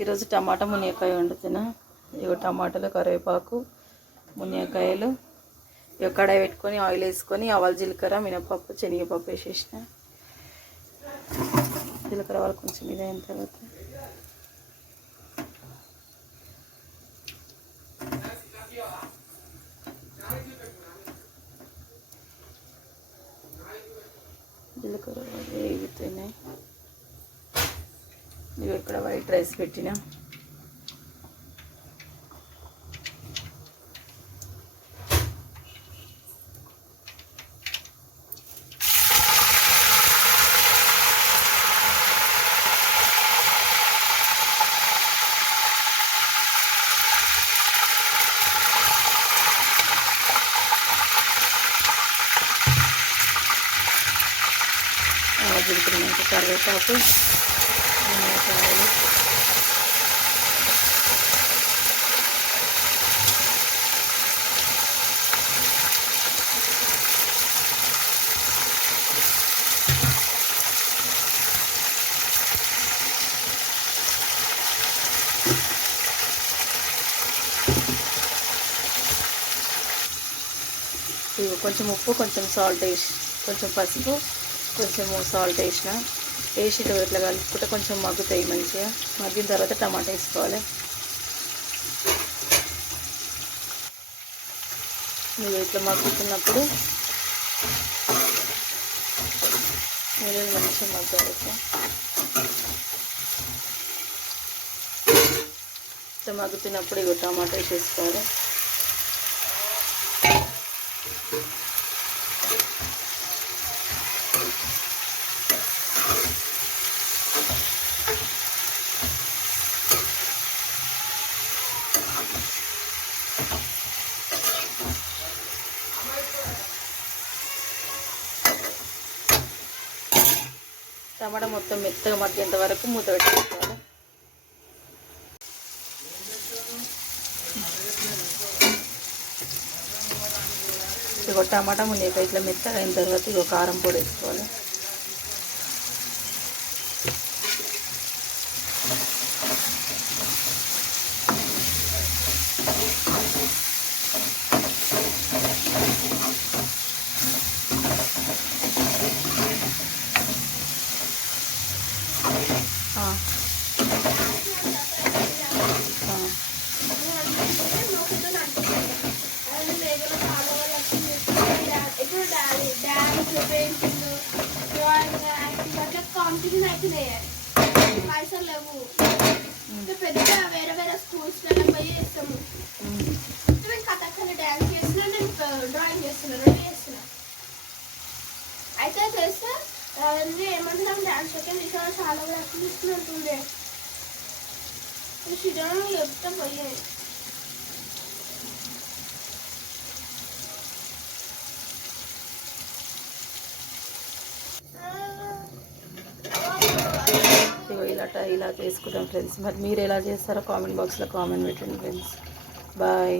ఈరోజు టమాటా మునిగకాయ వండుతున్నా. ఇగో టమాటాలు, కరివేపాకు, మునిగకాయలు. ఇక కడాయి పెట్టుకొని ఆయిల్ వేసుకొని ఆవాలు, జీలకర్ర, మినపప్పు, శనగపప్పు వేసేసిన. జీలకర్ర వాళ్ళు కొంచెం ఇదైన తర్వాత జీలకర్ర వేగుతున్నాయి. ఇవి ఇక్కడ వైట్ రైస్ పెట్టిన. జీలకర్ర, కరివేపాకు, మునక్కాయలు, కొంచెం ఉప్పు, కొంచెం సాల్ట్ వేసి, కొంచెం పసుపు, కొంచెం సాల్ట్ వేసిన. వేసి ఇట్లా కలుపుకుంటే కొంచెం మగ్గుతాయి మంచిగా. మగ్గిన తర్వాత టమాటా వేసుకోవాలి. మీరు ఇట్లా మగ్గుతున్నప్పుడు మీరు మంచిగా మగ్గాలి. ఇట్లా మగ్గుతున్నప్పుడు ఇగో టమాటా వేసేసుకోవాలి. టమాటా మొత్తం మెత్తగా మగ్గేంత వరకు మూత పెట్టుకోవాలి. ఇగో టమాటా మునిగకాయ ఇట్లా మెత్తగా అయిన తర్వాత ఇగో కారం పొడి వేసుకోవాలి. కాంపిటీషన్ అవుతున్నాయి. పైసలు లేవు. పెద్దగా వేరే వేరే స్కూల్స్లలో పోయి చేస్తాము. నేను కథక్కని డ్యాన్స్ చేస్తున్నా, నేను డ్రాయింగ్ చేస్తున్నా, రెండు చేస్తున్నా. అయితే చేస్తే అవన్నీ ఏమంటున్నాం డ్యాన్స్ సెకండ్ విషయాలు చాలా కూడా అనిపిస్తున్నట్టుండే. సిజన్ చెప్తే పోయాయి. ఇలా చేసుకుంటాం ఫ్రెండ్స్. మరి మీరు ఎలా చేస్తారో కామెంట్ బాక్స్లో కామెంట్ పెట్టండి ఫ్రెండ్స్. బాయ్.